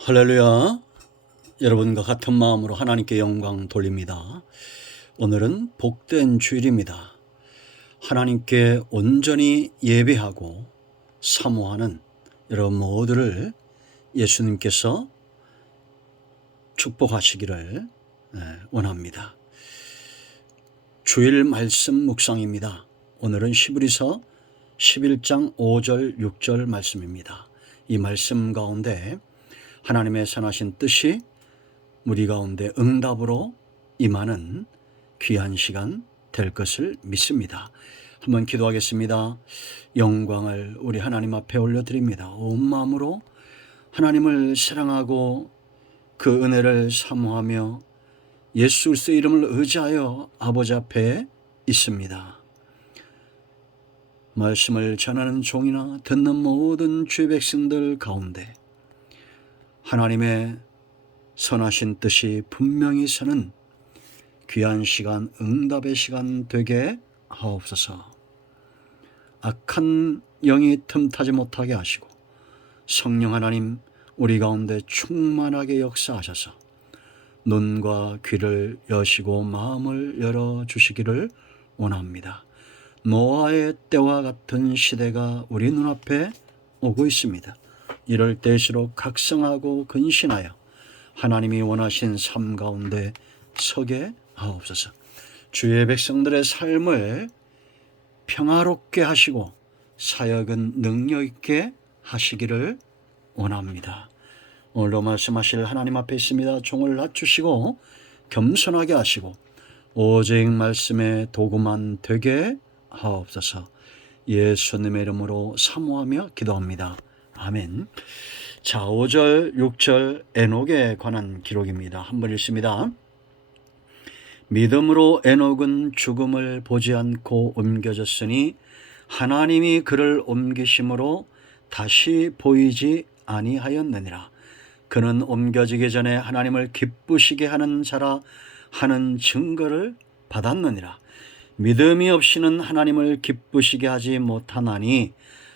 할렐루야. 여러분과 같은 마음으로 하나님께 영광 돌립니다. 오늘은 복된 주일입니다. 하나님께 온전히 예배하고 사모하는 여러분 모두를 예수님께서 축복하시기를 원합니다. 주일 말씀 묵상입니다. 오늘은 히브리서 11장 5절 6절 말씀입니다. 이 말씀 가운데 하나님의 선하신 뜻이 우리 가운데 응답으로 임하는 귀한 시간 될 것을 믿습니다. 한번 기도하겠습니다. 영광을 우리 하나님 앞에 올려드립니다. 온 마음으로 하나님을 사랑하고 그 은혜를 사모하며 예수 그리스도의 이름을 의지하여 아버지 앞에 있습니다. 말씀을 전하는 종이나 듣는 모든 주의 백성들 가운데 하나님의 선하신 뜻이 분명히 서는 귀한 시간, 응답의 시간 되게 하옵소서. 악한 영이 틈타지 못하게 하시고 성령 하나님 우리 가운데 충만하게 역사하셔서 눈과 귀를 여시고 마음을 열어주시기를 원합니다. 노아의 때와 같은 시대가 우리 눈앞에 오고 있습니다. 이럴 때일수록 각성하고 근신하여 하나님이 원하신 삶 가운데 서게 하옵소서. 주의 백성들의 삶을 평화롭게 하시고 사역은 능력 있게 하시기를 원합니다. 오늘도 말씀하실 하나님 앞에 있습니다. 종을 낮추시고 겸손하게 하시고 오직 말씀의 도구만 되게 하옵소서. 예수님의 이름으로 사모하며 기도합니다. 아멘. 자, 5절, 6절 에녹에 관한 기록입니다. 한번 읽습니다. 믿음으로 에녹은 죽음을 보지 않고 옮겨졌으니 하나님이 그를 옮기심으로 다시 보이지 아니하였느니라. 그는 옮겨지기 전에 하나님을 기쁘시게 하는 자라 하는 증거를 받았느니라. 믿음이 없이는 하나님을 기쁘시게 하지 못하나니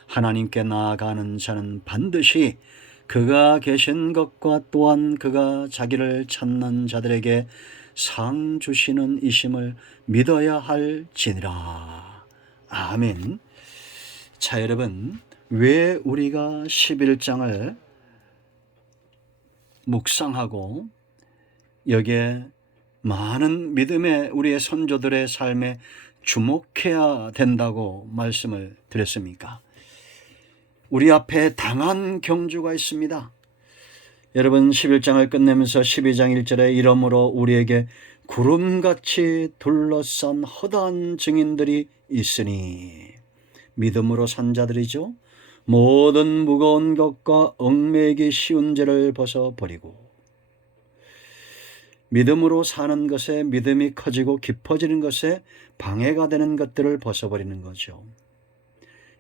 하나님께 나아가는 자는 반드시 그가 계신 것과 또한 그가 자기를 찾는 자들에게 상 주시는 이심을 믿어야 할지니라. 아멘. 자, 여러분, 왜 우리가 11장을 묵상하고 여기에 많은 믿음의 우리의 선조들의 삶에 주목해야 된다고 말씀을 드렸습니까? 우리 앞에 당한 경주가 있습니다. 여러분 11장을 끝내면서 12장 1절에 이러므로 우리에게 구름같이 둘러싼 허다한 증인들이 있으니 믿음으로 산 자들이죠. 모든 무거운 것과 얽매이기 쉬운 죄를 벗어버리고 믿음으로 사는 것에 믿음이 커지고 깊어지는 것에 방해가 되는 것들을 벗어버리는 거죠.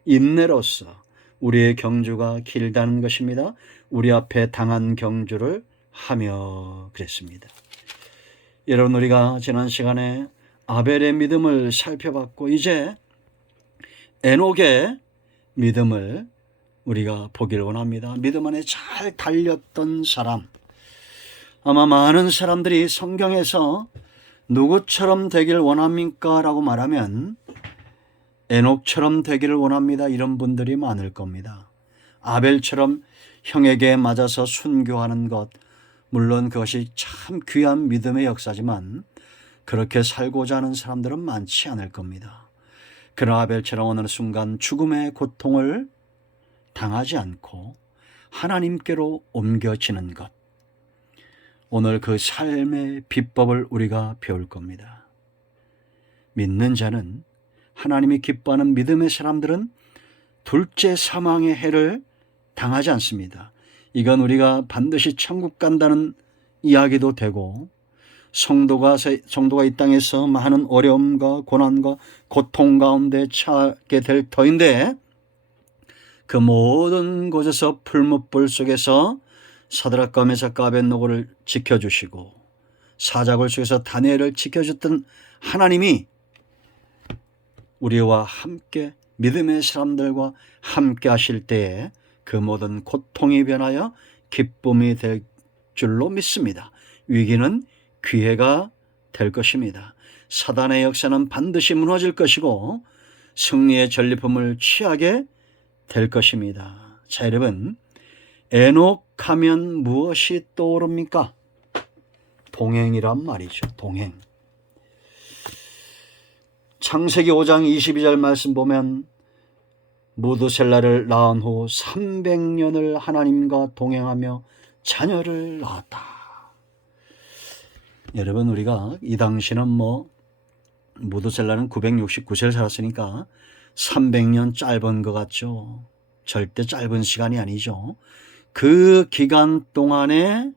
인내로서 우리의 경주가 길다는 것입니다. 우리 앞에 당한 경주를 하며 그랬습니다. 여러분, 우리가 지난 시간에 아벨의 믿음을 살펴봤고 이제 에녹의 믿음을 우리가 보기를 원합니다. 믿음 안에 잘 달렸던 사람, 아마 많은 사람들이 성경에서 누구처럼 되길 원합니까? 라고 말하면 에녹처럼 되기를 원합니다. 이런 분들이 많을 겁니다. 아벨처럼 형에게 맞아서 순교하는 것, 물론 그것이 참 귀한 믿음의 역사지만 그렇게 살고자 하는 사람들은 많지 않을 겁니다. 그러나 아벨처럼 어느 순간 죽음의 고통을 당하지 않고 하나님께로 옮겨지는 것, 오늘 그 삶의 비법을 우리가 배울 겁니다. 믿는 자는, 하나님이 기뻐하는 믿음의 사람들은 둘째 사망의 해를 당하지 않습니다. 이건 우리가 반드시 천국 간다는 이야기도 되고 성도가 이 땅에서 많은 어려움과 고난과 고통 가운데 처하게 될 터인데 그 모든 곳에서 풀무불 속에서 사드락과 메삭과 아벳노고를 지켜주시고 사자굴 속에서 다니엘을 지켜줬던 하나님이 우리와 함께 믿음의 사람들과 함께 하실 때에 그 모든 고통이 변하여 기쁨이 될 줄로 믿습니다. 위기는 기회가 될 것입니다. 사단의 역사는 반드시 무너질 것이고 승리의 전리품을 취하게 될 것입니다. 자, 여러분, 에녹하면 무엇이 떠오릅니까? 동행이란 말이죠. 동행. 창세기 5장 22절 말씀 보면 무드셀라를 낳은 후 300년을 하나님과 동행하며 자녀를 낳았다. 여러분, 우리가 이 당시는 무드셀라는 969세를 살았으니까 300년 짧은 것 같죠. 절대 짧은 시간이 아니죠. 그 기간 동안에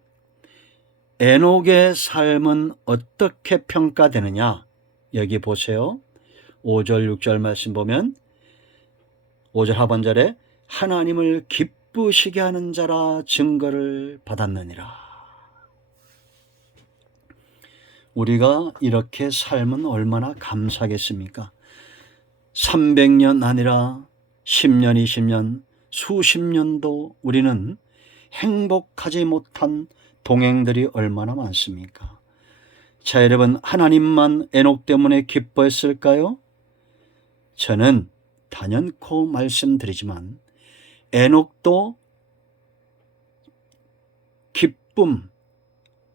에녹의 삶은 어떻게 평가되느냐? 여기 보세요. 5절 6절 말씀 보면 5절 하반절에 하나님을 기쁘시게 하는 자라 증거를 받았느니라. 우리가 이렇게 살면 얼마나 감사하겠습니까? 300년 아니라 10년, 20년, 수십 년도 우리는 행복하지 못한 동행들이 얼마나 많습니까? 자, 여러분, 하나님만 에녹 때문에 기뻐했을까요? 저는 단연코 말씀드리지만 에녹도 기쁨,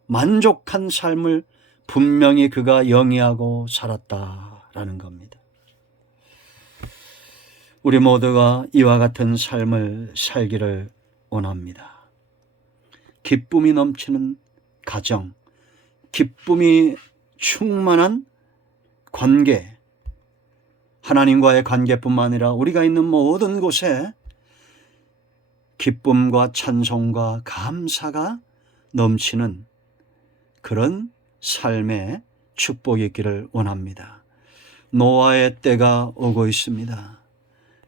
만족한 삶을 분명히 그가 영위하고 살았다라는 겁니다. 우리 모두가 이와 같은 삶을 살기를 원합니다. 기쁨이 넘치는 가정, 기쁨이 충만한 관계, 하나님과의 관계뿐만 아니라 우리가 있는 모든 곳에 기쁨과 찬송과 감사가 넘치는 그런 삶의 축복이 있기를 원합니다. 노아의 때가 오고 있습니다.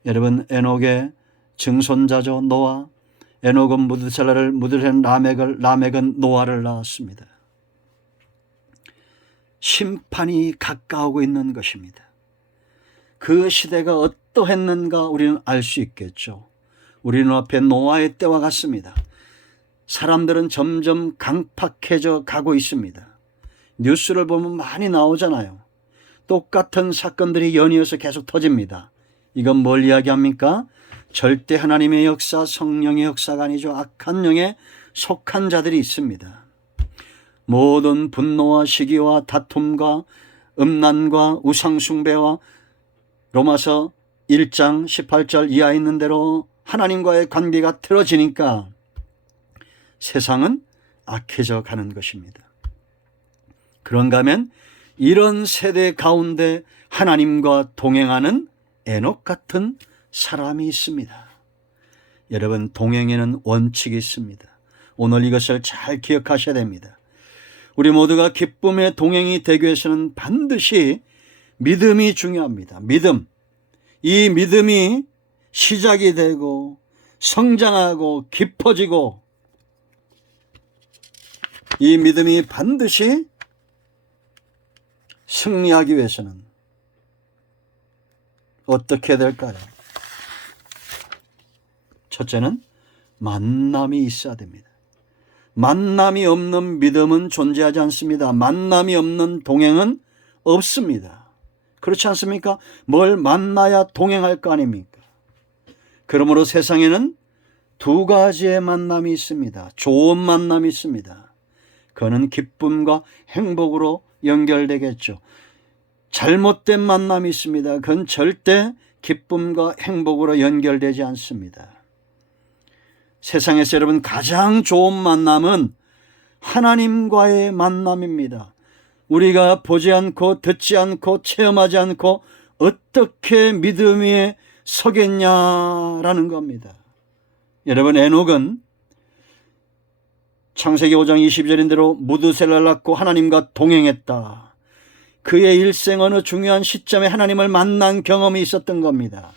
여러분, 에녹의 증손자죠. 노아. 에녹은 무드셀라를, 라멕은 노아를 낳았습니다. 심판이 가까우고 있는 것입니다. 그 시대가 어떠했는가 우리는 알 수 있겠죠. 우리 눈앞에 노아의 때와 같습니다. 사람들은 점점 강팍해져 가고 있습니다. 뉴스를 보면 많이 나오잖아요. 똑같은 사건들이 연이어서 계속 터집니다. 이건 뭘 이야기합니까? 절대 하나님의 역사, 성령의 역사가 아니죠. 악한 영에 속한 자들이 있습니다. 모든 분노와 시기와 다툼과 음란과 우상숭배와 로마서 1장 18절 이하에 있는 대로 하나님과의 관계가 틀어지니까 세상은 악해져 가는 것입니다. 그런가 하면 이런 세대 가운데 하나님과 동행하는 에녹 같은 사람이 있습니다. 여러분, 동행에는 원칙이 있습니다. 오늘 이것을 잘 기억하셔야 됩니다. 우리 모두가 기쁨의 동행이 되기 위해서는 반드시 믿음이 중요합니다. 믿음. 이 믿음이 시작이 되고 성장하고 깊어지고 이 믿음이 반드시 승리하기 위해서는 어떻게 될까요? 첫째는 만남이 있어야 됩니다. 만남이 없는 믿음은 존재하지 않습니다. 만남이 없는 동행은 없습니다. 그렇지 않습니까? 뭘 만나야 동행할 거 아닙니까? 그러므로 세상에는 두 가지의 만남이 있습니다. 좋은 만남이 있습니다. 그거는 기쁨과 행복으로 연결되겠죠. 잘못된 만남이 있습니다. 그건 절대 기쁨과 행복으로 연결되지 않습니다. 세상에서 여러분 가장 좋은 만남은 하나님과의 만남입니다. 우리가 보지 않고 듣지 않고 체험하지 않고 어떻게 믿음 위에 서겠냐라는 겁니다. 여러분, 에녹은 창세기 5장 22절인 대로 무드셀라를 낳고 하나님과 동행했다. 그의 일생 어느 중요한 시점에 하나님을 만난 경험이 있었던 겁니다.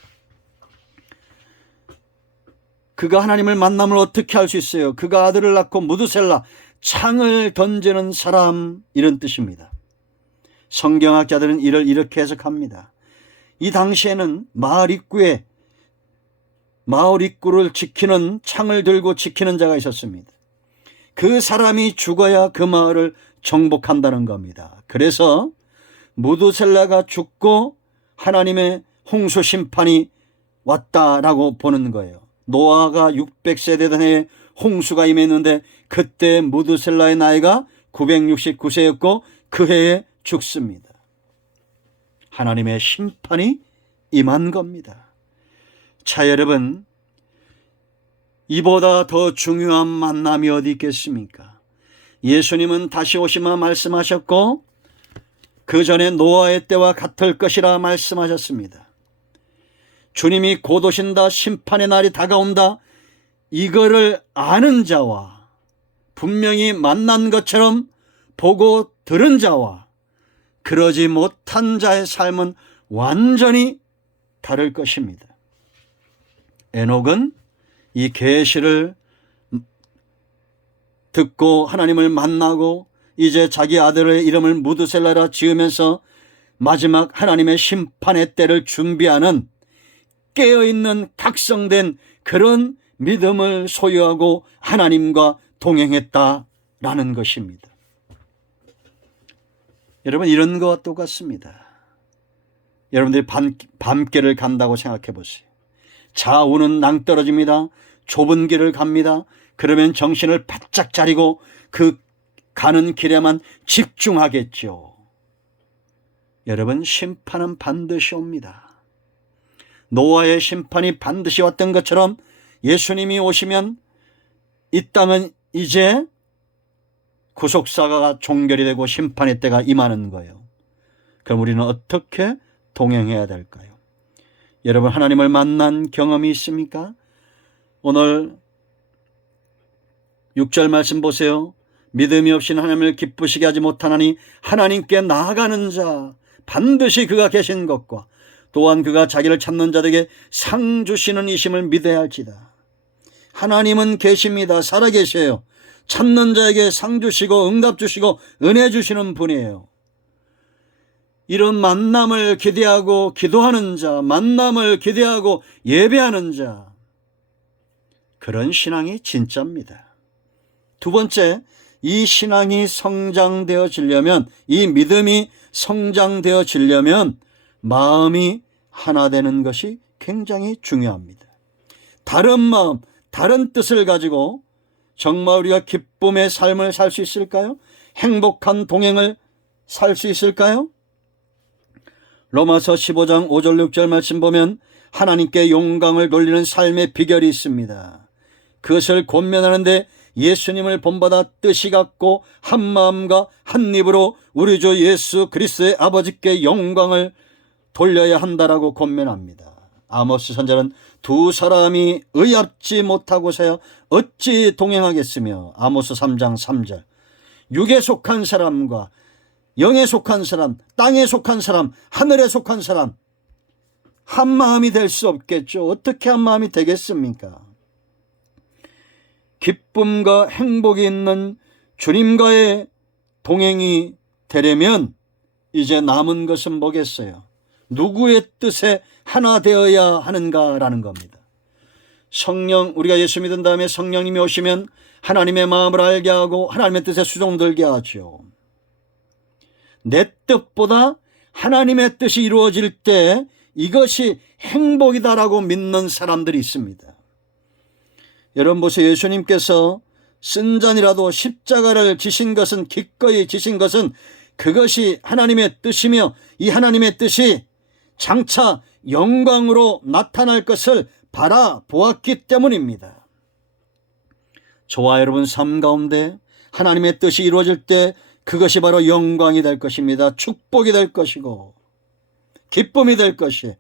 그가 하나님을 만남을 어떻게 할 수 있어요? 그가 아들을 낳고 무드셀라, 창을 던지는 사람, 이런 뜻입니다. 성경학자들은 이를 이렇게 해석합니다. 이 당시에는 마을 입구에 마을 입구를 지키는 창을 들고 지키는 자가 있었습니다. 그 사람이 죽어야 그 마을을 정복한다는 겁니다. 그래서 무두셀라가 죽고 하나님의 홍수 심판이 왔다라고 보는 거예요. 노아가 600세대 전에 홍수가 임했는데 그때 무두셀라의 나이가 969세였고 그 해에 죽습니다. 하나님의 심판이 임한 겁니다. 자, 여러분, 이보다 더 중요한 만남이 어디 있겠습니까? 예수님은 다시 오시마 말씀하셨고 그 전에 노아의 때와 같을 것이라 말씀하셨습니다. 주님이 곧 오신다, 심판의 날이 다가온다, 이거를 아는 자와 분명히 만난 것처럼 보고 들은 자와 그러지 못한 자의 삶은 완전히 다를 것입니다. 에녹은 이 계시를 듣고 하나님을 만나고 이제 자기 아들의 이름을 무두셀라라 지으면서 마지막 하나님의 심판의 때를 준비하는 깨어있는 각성된 그런 믿음을 소유하고 하나님과 동행했다라는 것입니다. 여러분, 이런 것과 똑같습니다. 여러분들이 밤길을 간다고 생각해 보세요. 좌우는 낭떠러집니다. 좁은 길을 갑니다. 그러면 정신을 바짝 차리고 그 가는 길에만 집중하겠죠. 여러분, 심판은 반드시 옵니다. 노아의 심판이 반드시 왔던 것처럼 예수님이 오시면 이 땅은 이제 구속사가 종결이 되고 심판의 때가 임하는 거예요. 그럼 우리는 어떻게 동행해야 될까요? 여러분, 하나님을 만난 경험이 있습니까? 오늘 6절 말씀 보세요. 믿음이 없이는 하나님을 기쁘시게 하지 못하나니 하나님께 나아가는 자 반드시 그가 계신 것과 또한 그가 자기를 찾는 자들에게 상 주시는 이심을 믿어야 할지다. 하나님은 계십니다. 살아계셔요. 찾는 자에게 상 주시고 응답 주시고 은혜 주시는 분이에요. 이런 만남을 기대하고 기도하는 자, 만남을 기대하고 예배하는 자, 그런 신앙이 진짜입니다. 두 번째, 이 신앙이 성장되어지려면, 이 믿음이 성장되어지려면 마음이 하나 되는 것이 굉장히 중요합니다. 다른 마음, 다른 뜻을 가지고 정말 우리가 기쁨의 삶을 살 수 있을까요? 행복한 동행을 살 수 있을까요? 로마서 15장 5절 6절 말씀 보면 하나님께 영광을 돌리는 삶의 비결이 있습니다. 그것을 권면하는데 예수님을 본받아 뜻이 같고 한 마음과 한 입으로 우리 주 예수 그리스도의 아버지께 영광을 돌려야 한다라고 권면합니다. 아모스 선지자는 두 사람이 의합지 못하고서야 어찌 동행하겠으며 아모스 3장 3절 육에 속한 사람과 영에 속한 사람, 땅에 속한 사람, 하늘에 속한 사람 한 마음이 될 수 없겠죠. 어떻게 한 마음이 되겠습니까? 기쁨과 행복이 있는 주님과의 동행이 되려면 이제 남은 것은 뭐겠어요? 누구의 뜻에 하나 되어야 하는가라는 겁니다. 성령, 우리가 예수 믿은 다음에 성령님이 오시면 하나님의 마음을 알게 하고 하나님의 뜻에 수종들게 하죠. 내 뜻보다 하나님의 뜻이 이루어질 때 이것이 행복이다라고 믿는 사람들이 있습니다. 여러분 보세요. 예수님께서 쓴 잔이라도 십자가를 지신 것은, 기꺼이 지신 것은 그것이 하나님의 뜻이며 이 하나님의 뜻이 장차 영광으로 나타날 것을 바라보았기 때문입니다. 저와 여러분 삶 가운데 하나님의 뜻이 이루어질 때 그것이 바로 영광이 될 것입니다. 축복이 될 것이고 기쁨이 될 것이에요.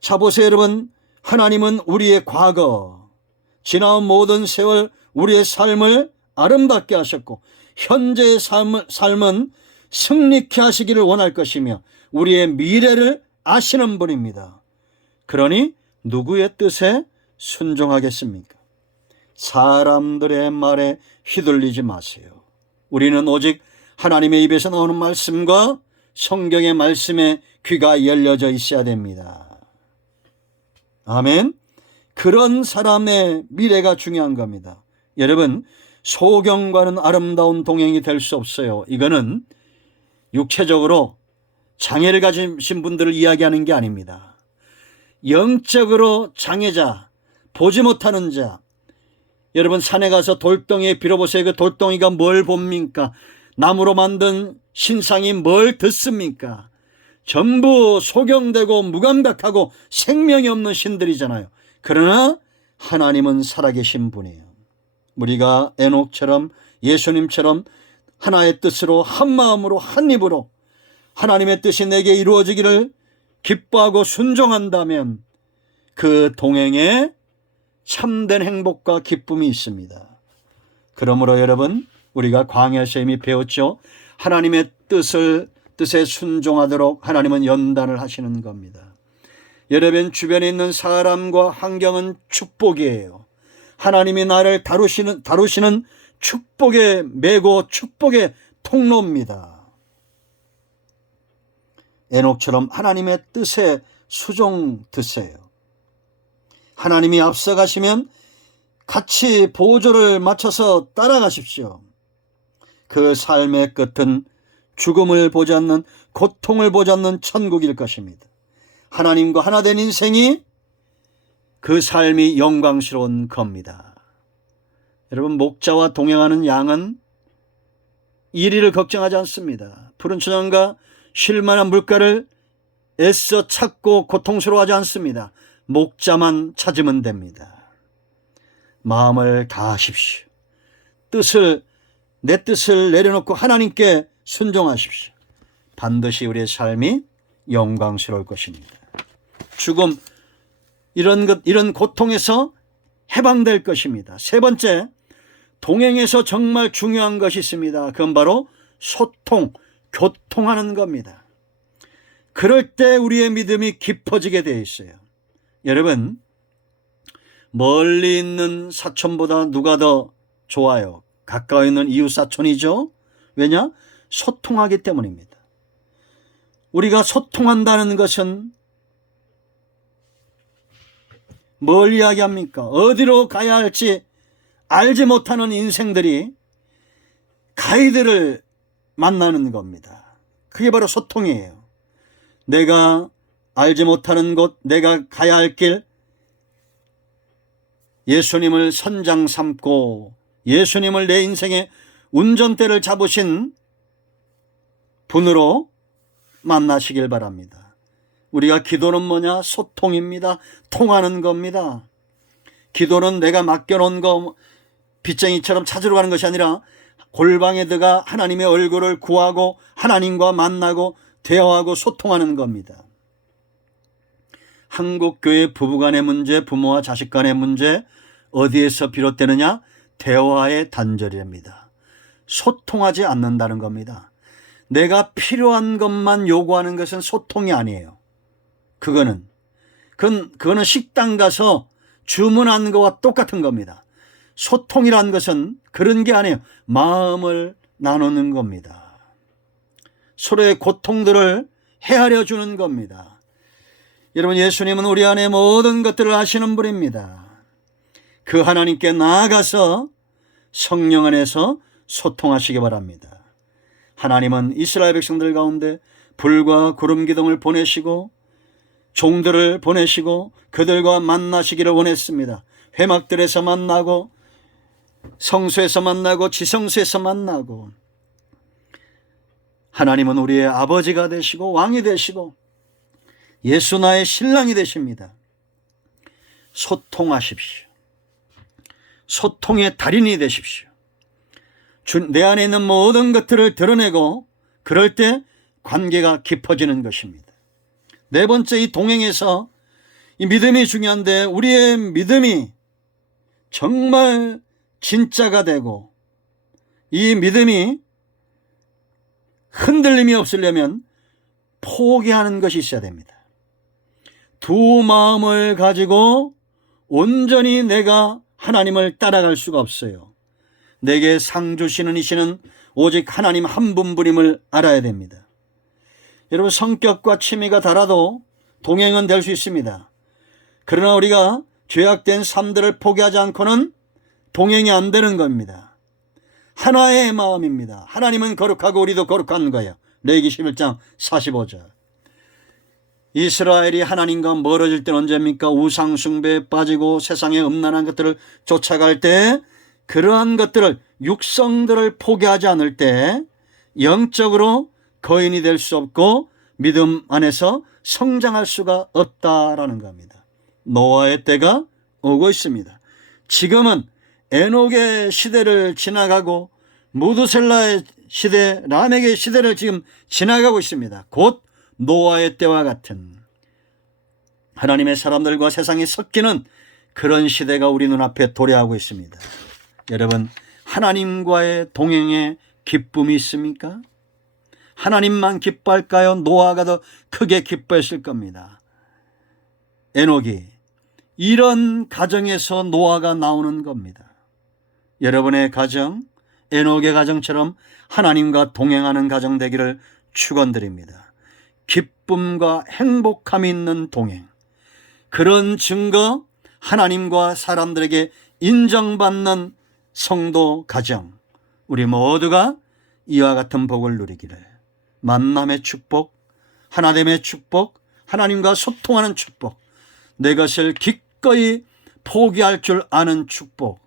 자 보세요 여러분, 하나님은 우리의 과거, 지나온 모든 세월 우리의 삶을 아름답게 하셨고 현재의 삶은 승리케 하시기를 원할 것이며 우리의 미래를 아시는 분입니다. 그러니 누구의 뜻에 순종하겠습니까? 사람들의 말에 휘둘리지 마세요. 우리는 오직 하나님의 입에서 나오는 말씀과 성경의 말씀에 귀가 열려져 있어야 됩니다. 아멘. 그런 사람의 미래가 중요한 겁니다. 여러분, 소경과는 아름다운 동행이 될 수 없어요. 이거는 육체적으로 장애를 가지신 분들을 이야기하는 게 아닙니다. 영적으로 장애자, 보지 못하는 자, 여러분 산에 가서 돌덩이에 빌어보세요. 그 돌덩이가 뭘 봅니까? 나무로 만든 신상이 뭘 듣습니까? 전부 소경되고 무감각하고 생명이 없는 신들이잖아요. 그러나 하나님은 살아계신 분이에요. 우리가 에녹처럼 예수님처럼 하나의 뜻으로 한 마음으로 한 입으로 하나님의 뜻이 내게 이루어지기를 기뻐하고 순종한다면 그 동행에 참된 행복과 기쁨이 있습니다. 그러므로 여러분, 우리가 광야에서 이미 배웠죠. 하나님의 뜻에 순종하도록 하나님은 연단을 하시는 겁니다. 여러분, 주변에 있는 사람과 환경은 축복이에요. 하나님이 나를 다루시는 축복의 매고 축복의 통로입니다. 에녹처럼 하나님의 뜻에 수종드세요. 하나님이 앞서가시면 같이 보조를 맞춰서 따라가십시오. 그 삶의 끝은 죽음을 보지 않는, 고통을 보지 않는 천국일 것입니다. 하나님과 하나 된 인생이 그 삶이 영광스러운 겁니다. 여러분, 목자와 동행하는 양은 이리를 걱정하지 않습니다. 푸른 초장과 쉴 만한 물가를 애써 찾고 고통스러워하지 않습니다. 목자만 찾으면 됩니다. 마음을 다하십시오. 내 뜻을 내려놓고 하나님께 순종하십시오. 반드시 우리의 삶이 영광스러울 것입니다. 죽음, 이런 고통에서 해방될 것입니다. 세 번째, 동행에서 정말 중요한 것이 있습니다. 그건 바로 소통, 교통하는 겁니다. 그럴 때 우리의 믿음이 깊어지게 되어 있어요. 여러분, 멀리 있는 사촌보다 누가 더 좋아요? 가까이 있는 이웃 사촌이죠. 왜냐? 소통하기 때문입니다. 우리가 소통한다는 것은 뭘 이야기합니까? 어디로 가야 할지 알지 못하는 인생들이 가이드를 만나는 겁니다. 그게 바로 소통이에요. 내가 알지 못하는 곳, 내가 가야 할 길, 예수님을 선장 삼고 예수님을 내 인생의 운전대를 잡으신 분으로 만나시길 바랍니다. 우리가 기도는 뭐냐? 소통입니다. 통하는 겁니다. 기도는 내가 맡겨놓은 거 빚쟁이처럼 찾으러 가는 것이 아니라 골방에 들어가 하나님의 얼굴을 구하고 하나님과 만나고 대화하고 소통하는 겁니다. 한국 교회 부부간의 문제, 부모와 자식 간의 문제 어디에서 비롯되느냐? 대화의 단절입니다. 소통하지 않는다는 겁니다. 내가 필요한 것만 요구하는 것은 소통이 아니에요. 그거는 식당 가서 주문한 것과 똑같은 겁니다. 소통이란 것은 그런 게 아니에요. 마음을 나누는 겁니다. 서로의 고통들을 헤아려 주는 겁니다. 여러분, 예수님은 우리 안에 모든 것들을 아시는 분입니다. 그 하나님께 나아가서 성령 안에서 소통하시기 바랍니다. 하나님은 이스라엘 백성들 가운데 불과 구름 기둥을 보내시고 종들을 보내시고 그들과 만나시기를 원했습니다. 회막들에서 만나고 성소에서 만나고 지성소에서 만나고, 하나님은 우리의 아버지가 되시고 왕이 되시고 예수 나의 신랑이 되십니다. 소통하십시오. 소통의 달인이 되십시오. 내 안에 있는 모든 것들을 드러내고 그럴 때 관계가 깊어지는 것입니다. 네 번째, 이 동행에서 이 믿음이 중요한데 우리의 믿음이 정말 진짜가 되고 이 믿음이 흔들림이 없으려면 포기하는 것이 있어야 됩니다. 두 마음을 가지고 온전히 내가 하나님을 따라갈 수가 없어요. 내게 상 주시는 이시는 오직 하나님 한 분뿐임을 알아야 됩니다. 여러분, 성격과 취미가 달라도 동행은 될 수 있습니다. 그러나 우리가 죄악된 삶들을 포기하지 않고는 동행이 안 되는 겁니다. 하나의 마음입니다. 하나님은 거룩하고 우리도 거룩한 거예요. 레위기 11장 45절. 이스라엘이 하나님과 멀어질 때는 언제입니까? 우상 숭배에 빠지고 세상의 음란한 것들을 쫓아갈 때, 그러한 것들을, 육성들을 포기하지 않을 때 영적으로 거인이 될 수 없고 믿음 안에서 성장할 수가 없다라는 겁니다. 노아의 때가 오고 있습니다. 지금은 에녹의 시대를 지나가고 무두셀라의 시대, 라멕의 시대를 지금 지나가고 있습니다. 곧 노아의 때와 같은 하나님의 사람들과 세상이 섞이는 그런 시대가 우리 눈앞에 도래하고 있습니다. 여러분, 하나님과의 동행에 기쁨이 있습니까? 하나님만 기뻐할까요? 노아가 더 크게 기뻐했을 겁니다. 에녹이 이런 가정에서 노아가 나오는 겁니다. 여러분의 가정, 에녹의 가정처럼 하나님과 동행하는 가정 되기를 축원드립니다. 기쁨과 행복함이 있는 동행, 그런 증거, 하나님과 사람들에게 인정받는 성도 가정, 우리 모두가 이와 같은 복을 누리기를, 만남의 축복, 하나됨의 축복, 하나님과 소통하는 축복, 내 것을 기꺼이 포기할 줄 아는 축복.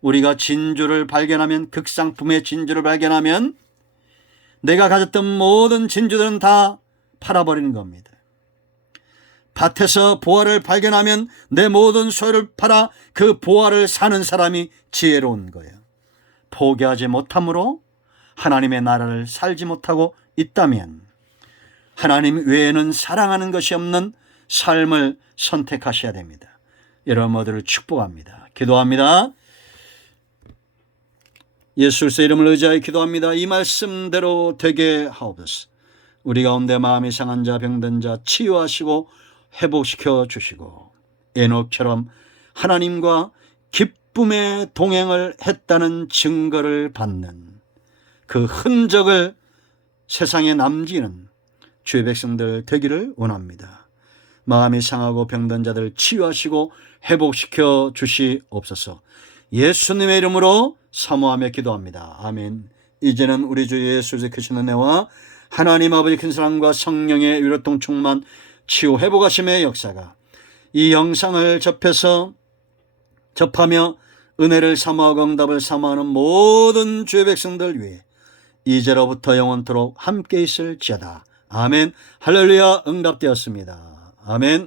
우리가 진주를 발견하면, 극상품의 진주를 발견하면 내가 가졌던 모든 진주들은 다 팔아버리는 겁니다. 밭에서 보화를 발견하면 내 모든 소유를 팔아 그 보화를 사는 사람이 지혜로운 거예요. 포기하지 못함으로 하나님의 나라를 살지 못하고 있다면 하나님 외에는 사랑하는 것이 없는 삶을 선택하셔야 됩니다. 여러분 모두를 축복합니다. 기도합니다. 예수 그리스도의 이름을 의지하여 기도합니다. 이 말씀대로 되게 하옵소서. 우리 가운데 마음이 상한 자, 병든 자 치유하시고 회복시켜 주시고, 에녹처럼 하나님과 기쁨의 동행을 했다는 증거를 받는 그 흔적을 세상에 남기는 주의 백성들 되기를 원합니다. 마음이 상하고 병든 자들 치유하시고 회복시켜 주시옵소서. 예수님의 이름으로 사모하며 기도합니다. 아멘. 이제는 우리 주 예수 그리스도의 크신 은혜와 하나님 아버지 큰 사랑과 성령의 위로통 충만 치유 회복하심의 역사가 이 영상을 접하며 은혜를 사모하고 응답을 사모하는 모든 주의 백성들 위해 이제로부터 영원토록 함께 있을지어다. 아멘. 할렐루야. 응답되었습니다. 아멘.